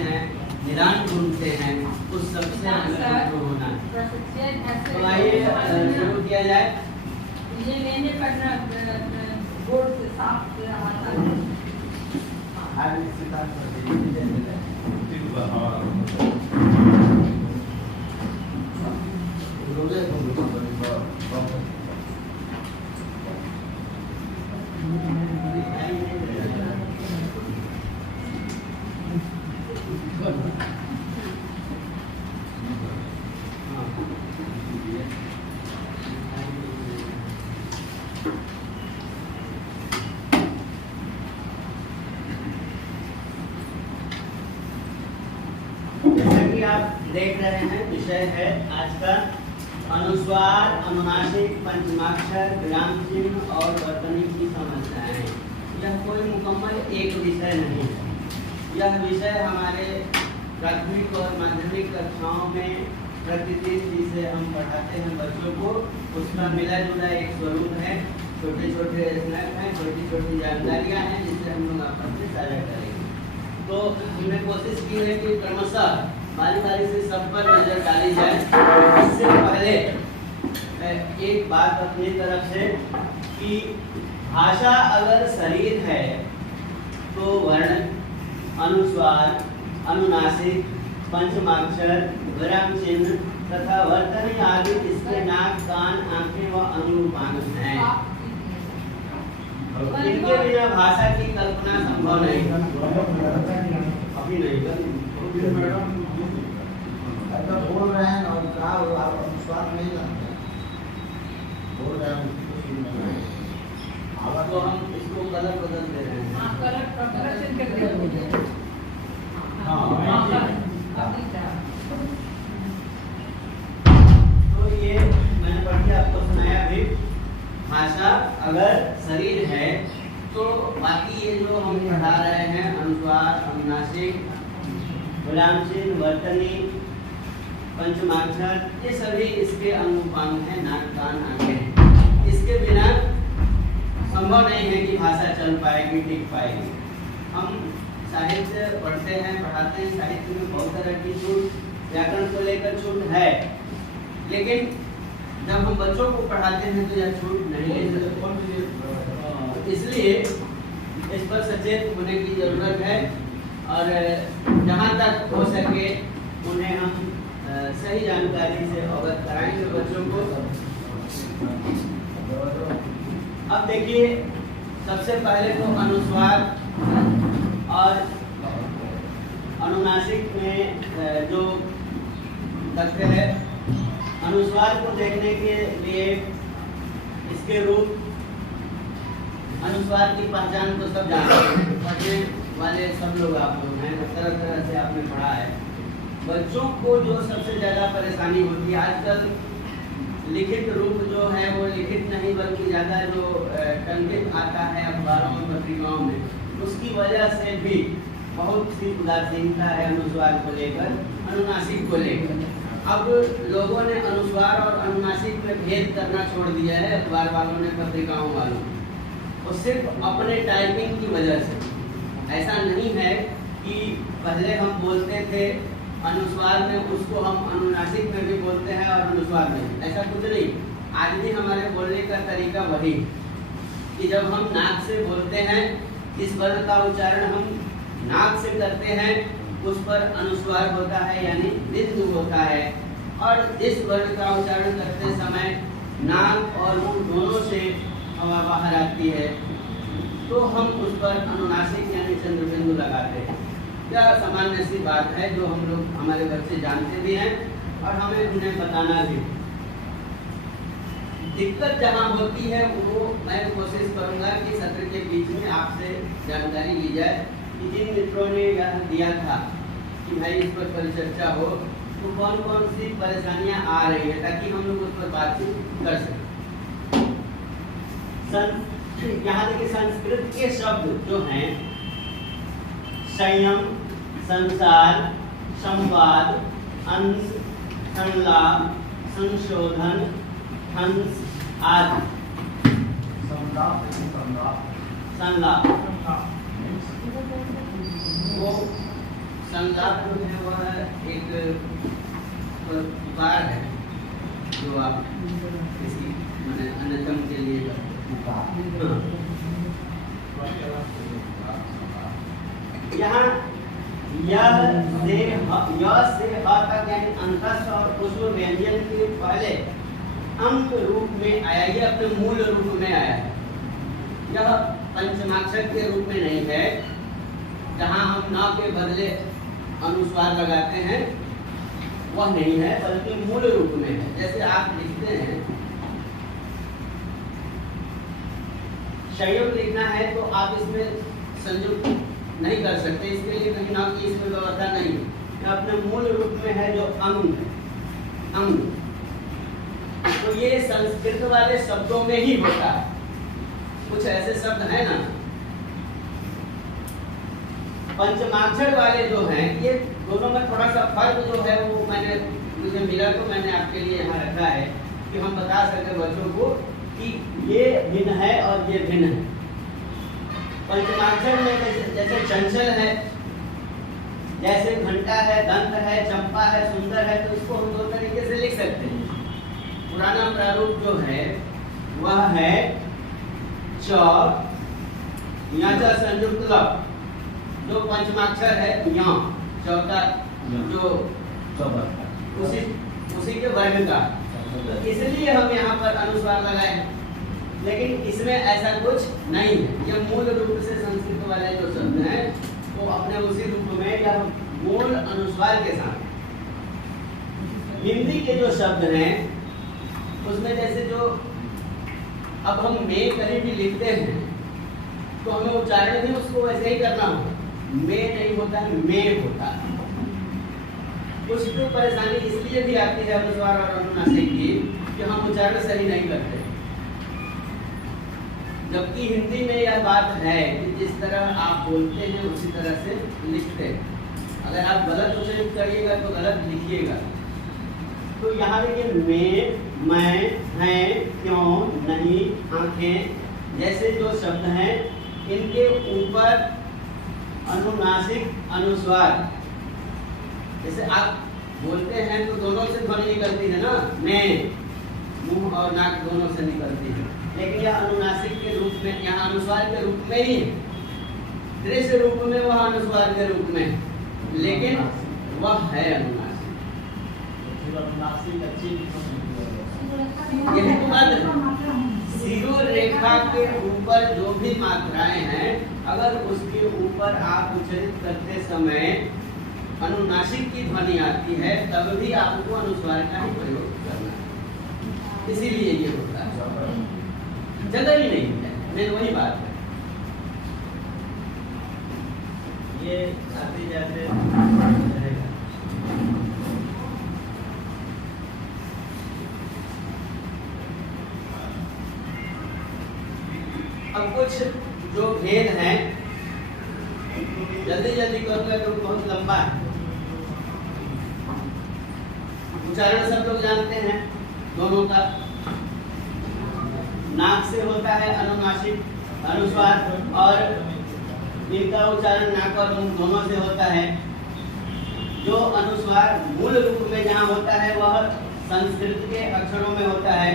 हैं, निदान ढूंढते हैं, उस सबसे हमें रूबरू होना है। तो आइए शुरू किया जाए। ये लेने पर बोर्ड से साफ आप देख रहे हैं, विषय है आज का अनुस्वार, अनुनासिक, पंचमाक्षर, विराम चिन्ह और वर्तनी की समस्याएं। यह कोई मुकम्मल एक विषय नहीं है। यह विषय हमारे प्राथमिक और माध्यमिक कक्षाओं में प्रतिदिन जिसे हम पढ़ाते हैं बच्चों को, उसका मिला जुला एक स्वरूप है। छोटे छोटे स्नैप हैं, छोटी छोटी जानकारियाँ हैं जिससे हम लोग आपस में साझा करेंगे। तो हमने कोशिश की है कि क्रमशः बारी बारी से सब पर नजर डाली जाए। इससे पहले एक बात अपनी तरफ से कि भाषा अगर शरीर है तो वर्ण, अनुस्वार, अनुनासिक, पंचमाक्षर, विराम चिन्ह तथा वर्तनी आदि इसके नाक, कान, आंखें व अनुरूपांग हैं। इनके बिना भाषा की कल्पना संभव नहीं। अभी नहीं बोल रहे हैं और कहा आप अनुस्वार नहीं जानते, बोल रहे हैं तो हम इसको कलर बदल दे रहे हैं। हाँ, कलर चेंज कर दिया। तो ये मैंने पढ़ के आपको सुनाया भी। भाषा अगर शरीर है तो बाकी ये जो हम पढ़ा रहे हैं अनुस्वार, अनुनासिक, विराम चिन्ह, वर्तनी, पंचमाक्षर, ये सभी इसके अनुरूपांग हैं, नाक, कान, आंखें। इसके बिना संभव नहीं है कि भाषा चल पाएगी, टिक पाएगी। हम साहित्य पढ़ते हैं, पढ़ाते हैं, साहित्य में बहुत तरह की छूट, व्याकरण को लेकर छूट है, लेकिन जब हम बच्चों को पढ़ाते हैं तो यह छूट नहीं है। इसलिए इस पर सचेत होने की जरूरत है और जहाँ तक हो सके उन्हें हम सही जानकारी से अवगत कराएंगे बच्चों को। अब देखिए, सबसे पहले तो अनुस्वार और अनुनासिक में जो तथ्य है, अनुस्वार को देखने के लिए इसके रूप, अनुस्वार की पहचान तो सब जानते हैं, पढ़ने वाले सब लोग आप लोग हैं, तरह तरह से आपने पढ़ा है। बच्चों को जो सबसे ज़्यादा परेशानी होती है आजकल, लिखित रूप जो है वो लिखित नहीं बल्कि ज़्यादा जो टंकित आता है अखबारों और पत्रिकाओं में, उसकी वजह से भी बहुत सी उदासीनता है अनुस्वार को लेकर, अनुनासिक को लेकर। अब लोगों ने अनुस्वार और अनुनासिक में भेद करना छोड़ दिया है, अखबार वालों ने, पत्रिकाओं वालों ने, और सिर्फ अपने टाइपिंग की वजह से। ऐसा नहीं है कि पहले हम बोलते थे अनुस्वार में, उसको हम अनुनासिक में भी बोलते हैं और अनुस्वार में, ऐसा कुछ नहीं। आज भी हमारे बोलने का तरीका वही कि जब हम नाक से बोलते हैं, इस वर्ण का उच्चारण हम नाक से करते हैं, उस पर अनुस्वार होता है यानी दीर्घ होता है, और इस वर्ण का उच्चारण करते समय नाक और मुंह दोनों से हवा बाहर आती है, तो हम उस पर अनुनासिक यानी चंद्रबिंदु लगाते हैं। यह सामान्य सी बात है जो हम लोग, हमारे बच्चे जानते भी हैं और हमें उन्हें बताना भी। दिक्कत जहाँ होती है वो मैं कोशिश करूँगा कि सत्र के बीच में आपसे जानकारी ली जाए कि जिन मित्रों ने यह दिया था कि भाई इस पर परिचर्चा हो, तो कौन कौन सी परेशानियाँ आ रही है, ताकि हम लोग उस पर बातचीत कर सकें। यहाँ देखिए, संस्कृत के शब्द जो हैं संयम, संसार, संवाद, अंश, संलाप, संशोधन, हंस आदि। संलाप वो संलाप अल्लाह जो है वह एक पुकार है जो आप किसी माने अन्यतम के लिए करते हैं। यहाँ य से ह तक यानी अंतस्थ और पुष्प व्यंजन के पहले अंक रूप में आया, ये अपने मूल रूप में आया है। यह पंचमाक्षर के रूप में नहीं है, जहाँ हम न के बदले अनुस्वार लगाते हैं वह नहीं है, बल्कि मूल रूप में है। जैसे आप लिखते हैं, संयुक्त लिखना है तो आप इसमें संयुक्त नहीं कर सकते, इसके लिए कहीं ना कहीं इसमें व्यवस्था नहीं है। अपने मूल रूप में है जो अंग है, अंग। तो ये संस्कृत वाले शब्दों में ही होता है। कुछ ऐसे शब्द हैं ना पंचमाक्षर वाले जो हैं, ये दोनों में थोड़ा सा फर्क जो है वो मुझे मिला, तो मैंने आपके लिए यहाँ रखा है कि हम बता सके बच्चों को कि ये भिन्न है और ये भिन्न है। पंचमाक्षर में जैसे चंचल है, जैसे घंटा है, दंत है, चंपा है, सुंदर है, तो इसको हम दो तरीके से लिख सकते हैं। पुराना प्रारूप जो है वह है च या संयुक्त ल, जो पंचमाक्षर है या चौथा जो उसी के वर्ग का, तो इसलिए हम यहाँ पर अनुस्वार लगाए हैं। लेकिन इसमें ऐसा कुछ नहीं है। ये मूल रूप से संस्कृत वाले जो शब्द हैं वो अपने उसी रूप में या मूल अनुस्वार के साथ। हिंदी के जो शब्द हैं उसमें जैसे जो अब हम में कहीं भी लिखते हैं तो हमें उच्चारण भी उसको वैसे ही करना होगा। में नहीं होता है, में होता है। उसकी परेशानी इसलिए भी आती है अनुस्वार और अनुनासिक की कि हम उच्चारण सही नहीं करते, जबकि हिंदी में यह बात है कि जिस तरह आप बोलते हैं उसी तरह से लिखते हैं। अगर आप गलत उच्चारित करिएगा तो गलत लिखिएगा। तो यहाँ देखिए में, मैं, हैं, क्यों, नहीं, आंखें जैसे जो शब्द हैं इनके ऊपर अनुनासिक अनुस्वार, जैसे आप बोलते हैं तो दोनों से ध्वनि निकलती है ना, में मुंह और नाक दोनों से निकलती है, लेकिन यह अनुनासिक के रूप में, यहाँ अनुस्वार के रूप में ही है। दृश्य रूप में वह अनुस्वार के रूप में, लेकिन वह है अनुनासिक। यही तो बात है। सिरो रेखा के ऊपर जो भी मात्राएं हैं, अगर उसके ऊपर आप उच्चारित करते समय अनुनासिक की ध्वनि आती है तब भी आपको अनुस्वार का ही प्रयोग करना है। इसीलिए ये होता है, जगह ही नहीं है। मेन वही बात है। ये आते जाते रहेगा। अब कुछ जो भेद हैं जल्दी जल्दी करूंगा तो बहुत लंबा है। उच्चारण सब लोग जानते हैं दोनों का। नाक से होता है अनुनासिक अनुस्वार और इनका उच्चारण नाक और मुंह दोनों से होता है। जो अनुस्वार मूल रूप में जहाँ होता है वह संस्कृत के अक्षरों में होता है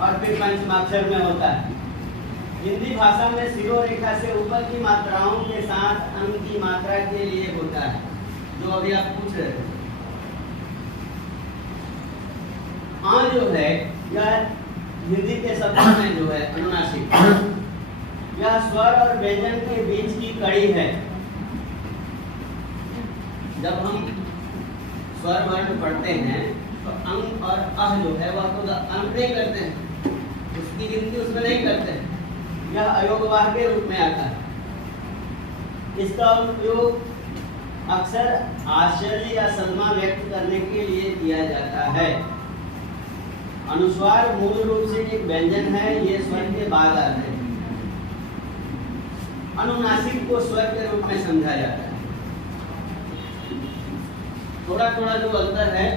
और फिर पंचमाक्षर में होता है। हिंदी भाषा में सिरो रेखा से ऊपर की मात्राओं के साथ अंग की मात्रा के लिए होता है, जो अभी आप पूछ रहे थे। आ जो है यह हिंदी के शब्दों में जो है अनुनासिक, यह स्वर और व्यंजन के बीच की कड़ी है। जब हम स्वर वर्ण पढ़ते हैं तो अंग और अह जो है वह तो अंग नहीं करते हैं, उसकी गिनती उसमें नहीं करते हैं। यह अयोगवाह के रूप में आता है। इसका उपयोग अक्सर आश्चर्य या सदमा व्यक्त करने के लिए किया जाता है। अनुस्वार मूल रूप से एक व्यंजन है, ये स्वर के बाद आते हैं। अनुनासिक को स्वर के रूप में समझा जाता है। थोड़ा थोड़ा जो अंतर है।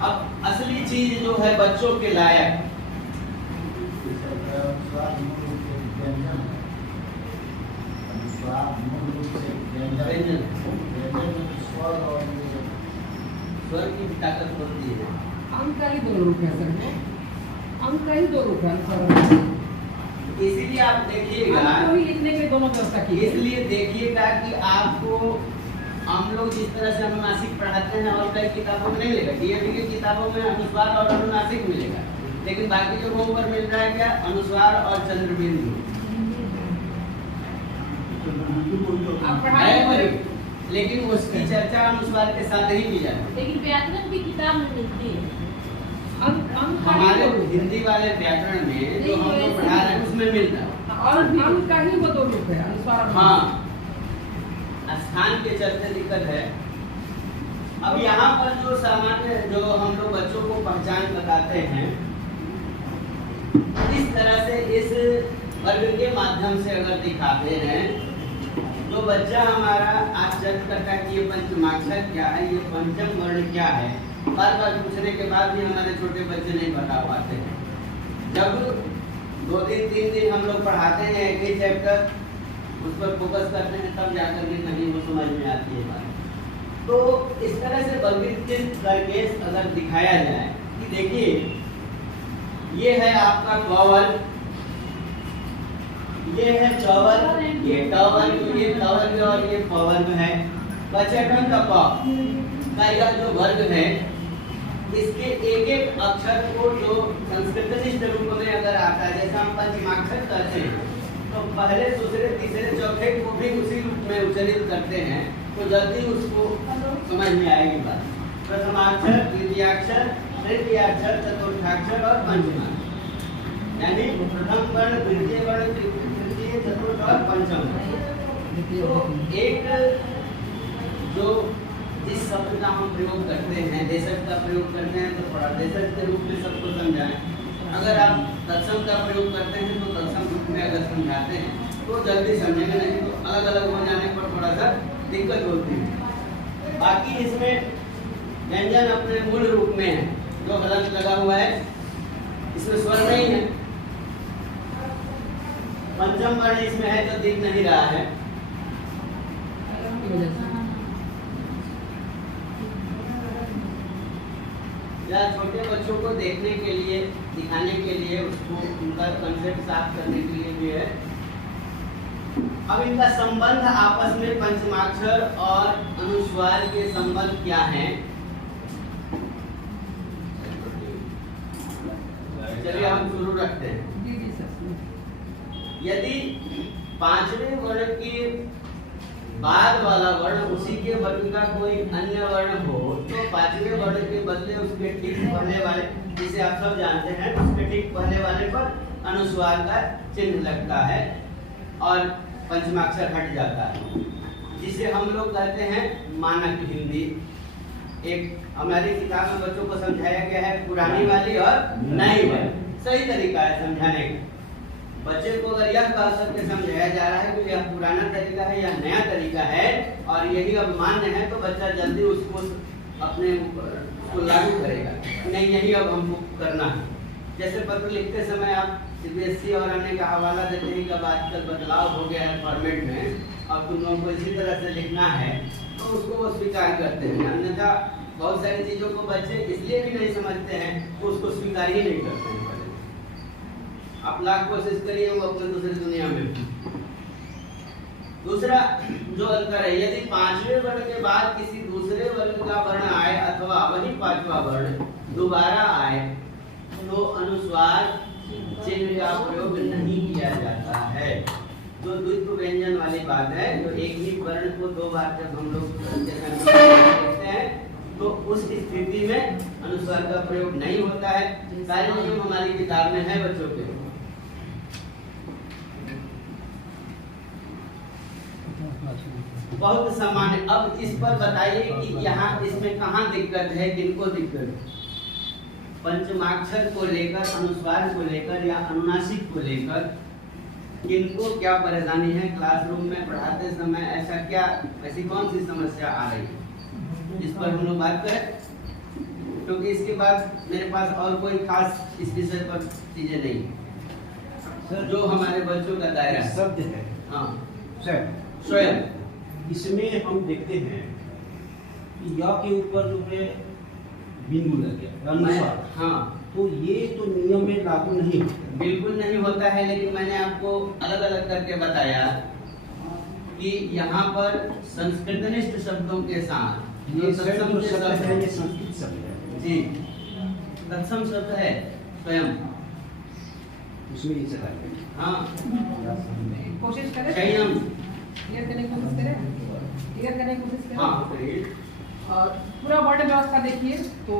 अब असली चीज जो है बच्चों के लायक, मूल रूप से व्यंजन व्यंजन में स्वर और ये स्वर की ताकत होती है। अंक का ही दो रूप है सर, अंक का ही दो रूप है सर। इसीलिए आप देखिएगा, अंक को ही लिखने के दोनों व्यवस्था की है। इसलिए देखिएगा कि आपको हम लोग जिस तरह से अनुनासिक पढ़ाते हैं और कई किताबों में नहीं मिलेगा। डीएवी की किताबों में अनुस्वार और अनुनासिक मिलेगा, लेकिन बाकी जो होमवर्क मिल रहा है क्या, अनुस्वार और चंद्रबिंदु आप है पढ़ाई वही, लेकिन उसकी चर्चा अनुस्वार के साथ ही की जाती है। लेकिन व्याकरण की किताब में मिलती है। अंक अंक का ही हमारे दो रूप है। हिंदी वाले व्याकरण में जो हम लोग पढ़ा रहे हैं उसमें मिलता है। और अंक का ही वो दो रूप है, अनुस्वार। हाँ, स्थान के चलते दिक्कत है। अब यहाँ पर जो सामान्य जो हम लोग बच्चों को पहचान बताते हैं, इस तरह से इस वर्ग के माध्यम से अगर दिखाते हैं, जो बच्चा हमारा आज जज करता है कि ये पंचमाक्षर क्या है, ये पंचम वर्ण क्या है, बार बार पूछने के बाद भी हमारे छोटे बच्चे नहीं बता पाते हैं। जब 2 दिन 3 दिन हम लोग पढ़ाते हैं एक ही चैप्टर, उस पर फोकस करते हैं, तब जाकर के कहीं वो समझ में आती है बात। तो इस तरह से वर्गीकृत करके अगर दिखाया जाए कि देखिए ये है आपका क वर्ग, ये है च वर्ग, ये ट वर्ग, ये ट वर्ग और ये प वर्ग है। बचेटन का प का यह जो वर्ग है, इसके एक एक अक्षर को जो संस्कृतनिष्ठ रूप में अगर आता है, जैसा हम पंचमाक्षर कहते हैं, तो पहले दूसरे तीसरे चौथे को भी उसी रूप में उच्चारित करते हैं, तो जल्दी उसको समझ में आएगी बात। प्रथमाक्षर, द्वितीयाक्षर, तृतीयाक्षर, चतुर्थाक्षर और पंचमाक्षर, यानी प्रथम वर्ण, द्वितीय वर्ण, तृतीय, चतुर्थ और पंचम। तो एक जो जिस शब्द का हम प्रयोग करते हैं, देशज का प्रयोग करते हैं, तो थोड़ा देशज के रूप में सबको समझाएं। अगर आप तत्सम का प्रयोग करते हैं तो तत्सम रूप में अगर समझाते हैं तो जल्दी समझेंगे, नहीं तो अलग अलग हो जाने पर थोड़ा सा दिक्कत होती है। बाकी इसमें व्यंजन अपने मूल रूप में है, जो हलंत लगा हुआ है, इसमें स्वर नहीं है। पंचम वर्ण इसमें है तो दिख नहीं रहा है। या छोटे बच्चों को देखने के लिए, दिखाने के लिए, उसको उनका कंसेप्ट साफ करने के लिए भी है। अब इनका संबंध आपस में पंचमाक्षर और अनुस्वार के संबंध क्या है, चलिए हम शुरू रखते हैं। यदि पांचवें वर्ण के बाद वाला वर्ण उसी के वर्ग का कोई अन्य वर्ण हो, तो पांचवें वर्ण के बदले उसके ठीक पहले वाले, जिसे आप सब जानते हैं, उसके ठीक पहले वाले पर अनुस्वार का चिन्ह लगता है और पंचमाक्षर हट जाता है, जिसे हम लोग कहते हैं मानक हिंदी। एक हमारी किताब में बच्चों को समझाया गया है पुरानी वाली और नई वाली। सही तरीका है समझाने का। बच्चे को अगर यह कह करके समझाया जा रहा है कि यह पुराना तरीका है या नया तरीका है और यही अब मान्य है, तो बच्चा जल्दी उसको अपने उसको लागू करेगा, नहीं यही अब हमको करना है। जैसे पत्र लिखते समय आप सीबीएसई और अन्य का हवाला देते हैं कि अब आजकल बदलाव हो गया है फॉर्मेट में, अब तुम लोगों को इसी तरह से लिखना है, तो उसको वो स्वीकार करते हैं। अन्यथा बहुत सारी चीजों को बच्चे इसलिए भी नहीं समझते हैं तो उसको स्वीकार ही नहीं करते हैं। आप लाख कोशिश करिए वो अपने दूसरी दुनिया में। दूसरा जो अंतर है, यदि पांचवें वर्ण के बाद किसी दूसरे वर्ण का वर्ण आए अथवा वही पांचवा वर्ण दोबारा आए, तो अनुस्वार चिन्ह का प्रयोग नहीं किया जाता है। जो द्वित्व व्यंजन वाली बात है, जो एक ही वर्ण को दो बार जब हम लोग देखते हैं तो उस स्थिति में अनुस्वार का प्रयोग नहीं होता है। सारे नियम हमारी किताब में है बच्चों के। बहुत सामान्य। अब इस पर बताइए कि यहाँ इसमें कहाँ दिक्कत है, किनको दिक्कत है? पंचमाक्षर को लेकर, अनुस्वार को लेकर या अनुनासिक को लेकर किनको क्या परेशानी है? क्लासरूम में पढ़ाते समय ऐसी कौन सी समस्या आ रही है, इस पर हम लोग बात करें, क्योंकि इसके बाद मेरे पास और कोई खास इस विषय पर चीजें नहीं है। जो हमारे बच्चों का दायरा शब्द है। हाँ सर, स्वयं। इसमें हम देखते हैं कि य के ऊपर जो है बिंदु लग गया अनुस्वार, हाँ, तो ये तो नियम में लागू नहीं होता। बिल्कुल नहीं होता है, लेकिन मैंने आपको अलग अलग करके बताया कि यहाँ पर संस्कृतनिष्ठ शब्दों के साथ ये जो स्वयं तत्सम जो के शब्द शब्द है ये संस्कृत शब्द है, जी, तत्सम शब्द है स्वयं। उसमें ये चला गया। हाँ, कोशिश करें शयनम। क्लियर करने की कोशिश करें, क्लियर करने की कोशिश करें। हाँ, करिए। और पूरा वर्ड व्यवस्था देखिए तो